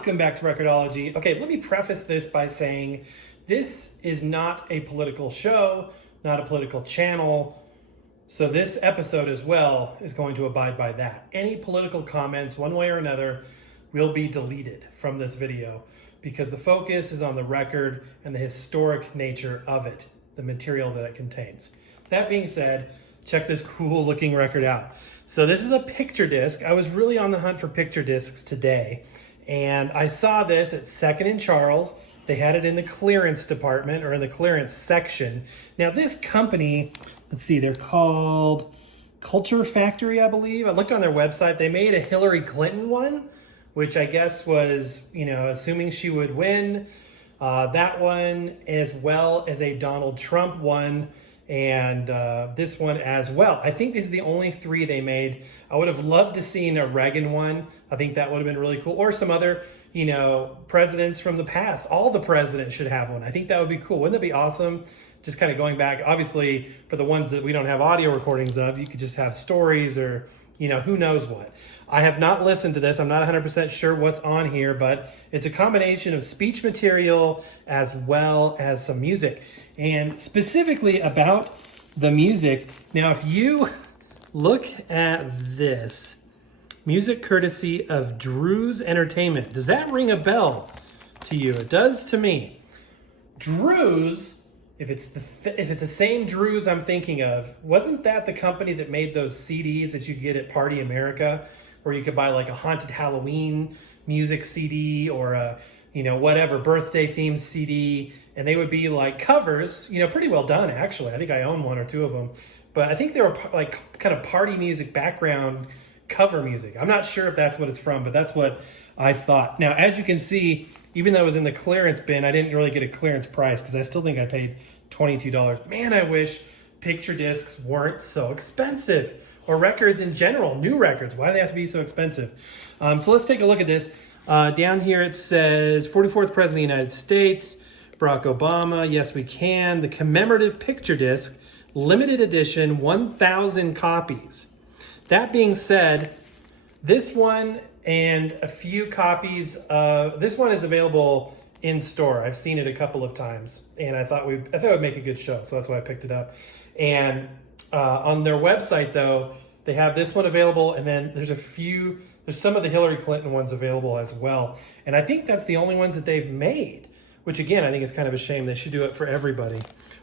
Welcome back to Record-ology. Okay, let me preface this by saying this is not a political show, not a political channel. So this episode as well is going to abide by that. Any political comments, one way or another, will be deleted from this video because the focus is on the record and the historic nature of it, the material that it contains. That being said, check this cool looking record out. So this is a picture disc. I was really on the hunt for picture discs today, and I saw this at 2nd and Charles. They had it in the clearance department or in the clearance section. Now this company, let's see, they're called Culture Factory, I believe. I looked on their website. They made a Hillary Clinton one, which I guess was, assuming she would win. That one, as well as a Donald Trump one, and this one as well. I think these are the only three they made. I would have loved to seen a Reagan one. I think that would have been really cool. Or some other, presidents from the past. All the presidents should have one. I think that would be cool. Wouldn't that be awesome? Just kind of going back. Obviously, for the ones that we don't have audio recordings of, you could just have stories or, who knows what. I have not listened to this. I'm not 100% sure what's on here, but it's a combination of speech material as well as some music. And specifically about the music, now if you look at this, music courtesy of Drew's Entertainment. Does that ring a bell to you? It does to me. Drew's, if it's the same Drew's I'm thinking of, wasn't that the company that made those CDs that you could get at Party America, where you could buy like a haunted Halloween music CD or a whatever birthday themed CD, and they would be like covers, pretty well done actually. I think I own one or two of them, but I think they were like kind of party music background cover music. I'm not sure if that's what it's from, but that's what I thought. Now, as you can see, even though it was in the clearance bin, I didn't really get a clearance price because I still think I paid $22. Man, I wish picture discs weren't so expensive, or records in general, new records. Why do they have to be so expensive? So let's take a look at this. Down here it says 44th President of the United States, Barack Obama, Yes We Can, the commemorative picture disc, limited edition, 1,000 copies. That being said, this one and a few copies of this one is available in store. I've seen it a couple of times, and I thought it would make a good show, so that's why I picked it up. And on their website, though, they have this one available, and then there's some of the Hillary Clinton ones available as well. And I think that's the only ones that they've made, which again, I think is kind of a shame. They should do it for everybody,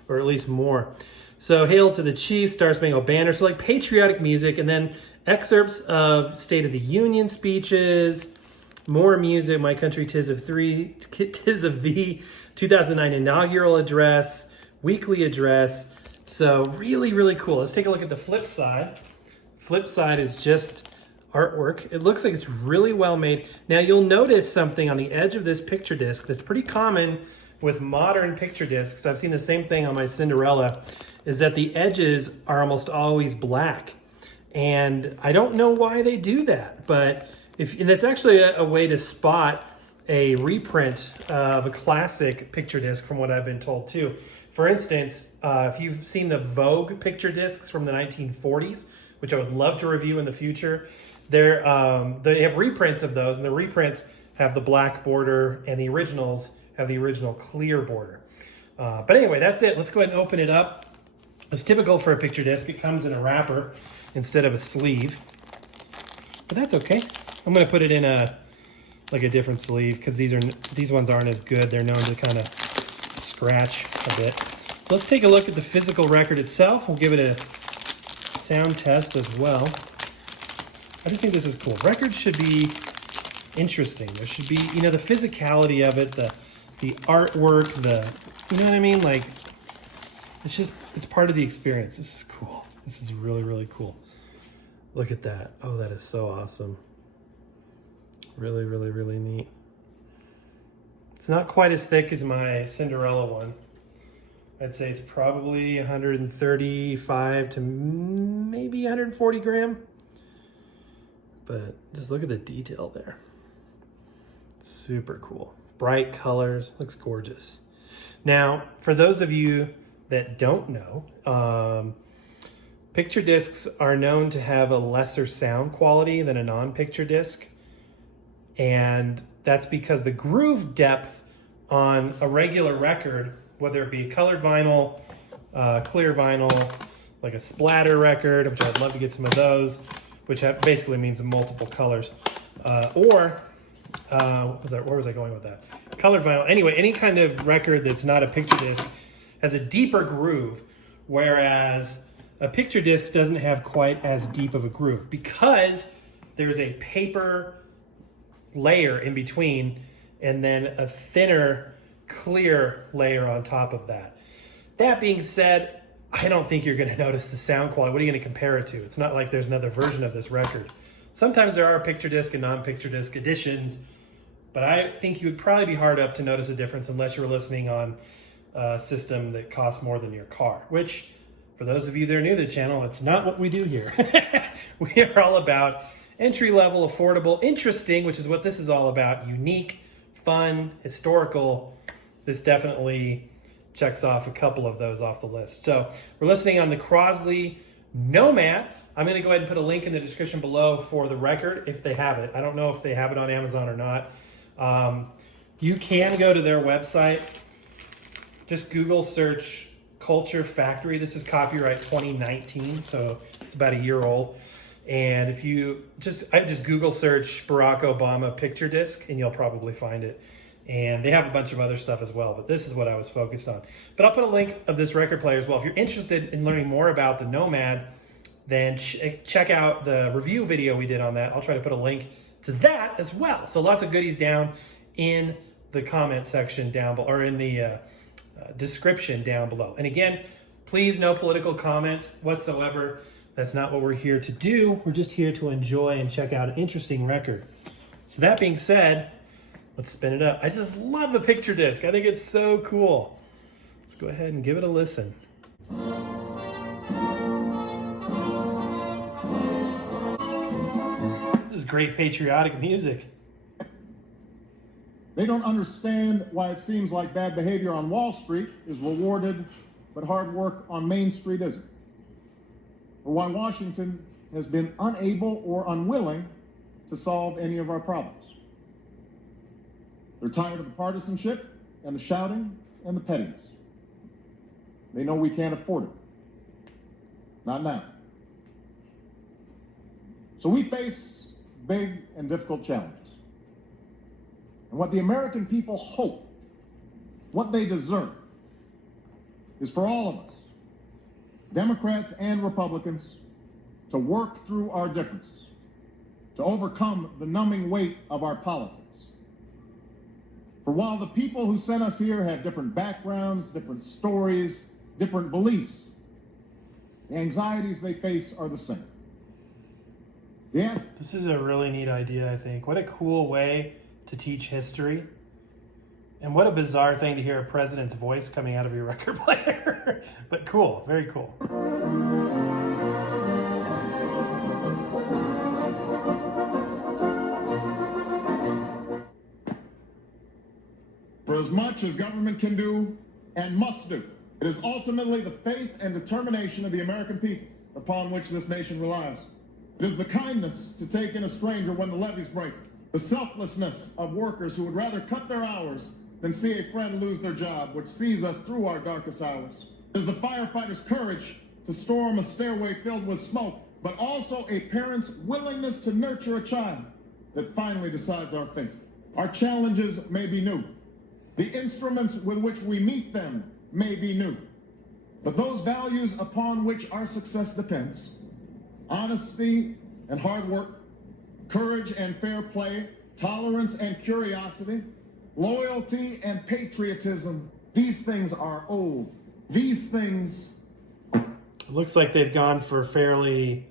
or at least more. So Hail to the Chief, Star Spangled Banner, so like patriotic music, and then excerpts of State of the Union speeches, more music, My Country 'Tis of Thee, 2009 inaugural address, weekly address. So really, really cool. Let's take a look at the flip side. Flip side is just artwork. It looks like it's really well made. Now you'll notice something on the edge of this picture disc that's pretty common with modern picture discs. I've seen the same thing on my Cinderella, is that the edges are almost always black. And I don't know why they do that, but and it's actually a way to spot a reprint of a classic picture disc from what I've been told too. For instance, if you've seen the Vogue picture discs from the 1940s, which I would love to review in the future, they have reprints of those, and the reprints have the black border, and the originals have the original clear border. But anyway, that's it. Let's go ahead and open it up. It's typical for a picture disc. It comes in a wrapper instead of a sleeve, but that's okay. I'm going to put it in a different sleeve because these ones aren't as good. They're known to kind of scratch a bit. Let's take a look at the physical record itself. We'll give it a sound test as well. I just think this is cool. Records should be interesting. There should be, the physicality of it, the artwork, you know what I mean? Like, it's part of the experience. This is cool. This is really, really cool. Look at that. Oh, that is so awesome. Really, really, really neat. It's not quite as thick as my Cinderella one. I'd say it's probably 135 to maybe 140 gram. But just look at the detail there. Super cool. Bright colors, looks gorgeous. Now, for those of you that don't know, picture discs are known to have a lesser sound quality than a non-picture disc. And that's because the groove depth on a regular record, whether it be colored vinyl, clear vinyl, like a splatter record, which I'd love to get some of those, which basically means multiple colors, or where was I going with that? Colored vinyl. Anyway, any kind of record that's not a picture disc has a deeper groove, whereas a picture disc doesn't have quite as deep of a groove because there's a paper layer in between and then a thinner, clear layer on top of that. That being said, I don't think you're going to notice the sound quality. What are you going to compare it to? It's not like there's another version of this record. Sometimes there are picture disc and non-picture disc editions, but I think you would probably be hard up to notice a difference unless you're listening on a system that costs more than your car, which, for those of you that are new to the channel, it's not what we do here. We are all about entry-level, affordable, interesting, which is what this is all about, unique, fun, historical. This definitely checks off a couple of those off the list. So we're listening on the Crosley Nomad. I'm going to go ahead and put a link in the description below for the record if they have it. I don't know if they have it on Amazon or not. You can go to their website. Just Google search Culture Factory. This is copyright 2019, so it's about a year old. And if you I just Google search Barack Obama picture disc and you'll probably find it. And they have a bunch of other stuff as well, but this is what I was focused on. But I'll put a link of this record player as well. If you're interested in learning more about the Nomad, then check out the review video we did on that. I'll try to put a link to that as well. So lots of goodies down in the comment section down below, or in the description down below. And again, please, no political comments whatsoever. That's not what we're here to do. We're just here to enjoy and check out an interesting record. So that being said, let's spin it up. I just love the picture disc. I think it's so cool. Let's go ahead and give it a listen. This is great patriotic music. They don't understand why it seems like bad behavior on Wall Street is rewarded, but hard work on Main Street isn't. Or why Washington has been unable or unwilling to solve any of our problems. They're tired of the partisanship and the shouting and the pettiness. They know we can't afford it. Not now. So we face big and difficult challenges. And what the American people hope, what they deserve, is for all of us, Democrats and Republicans, to work through our differences, to overcome the numbing weight of our politics. For while the people who sent us here have different backgrounds, different stories, different beliefs, the anxieties they face are the same. Yeah. This is a really neat idea, I think. What a cool way to teach history. And what a bizarre thing to hear a president's voice coming out of your record player. But cool, very cool. For as much as government can do and must do, it is ultimately the faith and determination of the American people upon which this nation relies. It is the kindness to take in a stranger when the levees break, the selflessness of workers who would rather cut their hours than see a friend lose their job, which sees us through our darkest hours. It is the firefighter's courage to storm a stairway filled with smoke, but also a parent's willingness to nurture a child that finally decides our fate. Our challenges may be new. The instruments with which we meet them may be new. But those values upon which our success depends, honesty and hard work, courage and fair play, tolerance and curiosity, loyalty and patriotism, these things are old. These things... It looks like they've gone for fairly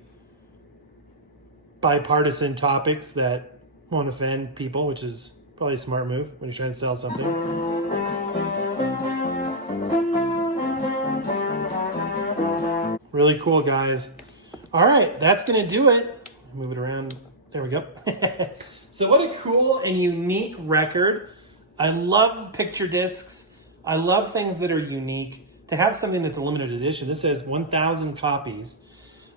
bipartisan topics that won't offend people, which is probably a smart move when you're trying to sell something. Really cool, guys. All right, that's going to do it. Move it around. There we go. So what a cool and unique record. I love picture discs. I love things that are unique. To have something that's a limited edition, this says 1,000 copies.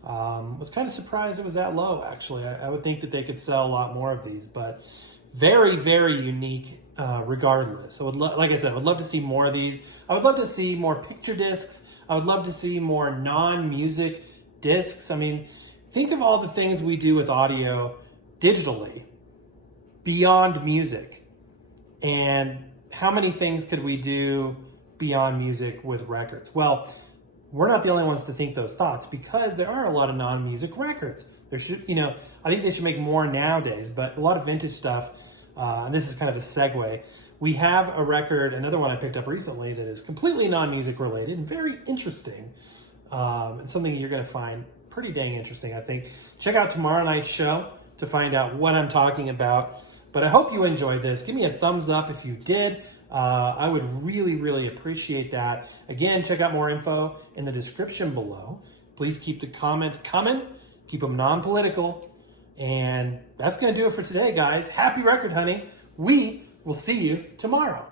Was kind of surprised it was that low, actually. I would think that they could sell a lot more of these, but very, very unique regardless. Like I said, I would love to see more of these. I would love to see more picture discs. I would love to see more non-music discs. I mean, think of all the things we do with audio digitally beyond music. And how many things could we do beyond music with records? Well, we're not the only ones to think those thoughts, because there are a lot of non-music records. There should, I think they should make more nowadays, but a lot of vintage stuff, and this is kind of a segue. We have a record, another one I picked up recently that is completely non-music related and very interesting. And something you're going to find pretty dang interesting, I think. Check out tomorrow night's show to find out what I'm talking about. But I hope you enjoyed this. Give me a thumbs up if you did. I would really, really appreciate that. Again, check out more info in the description below. Please keep the comments coming. Keep them non-political. And that's going to do it for today, guys. Happy record hunting. We will see you tomorrow.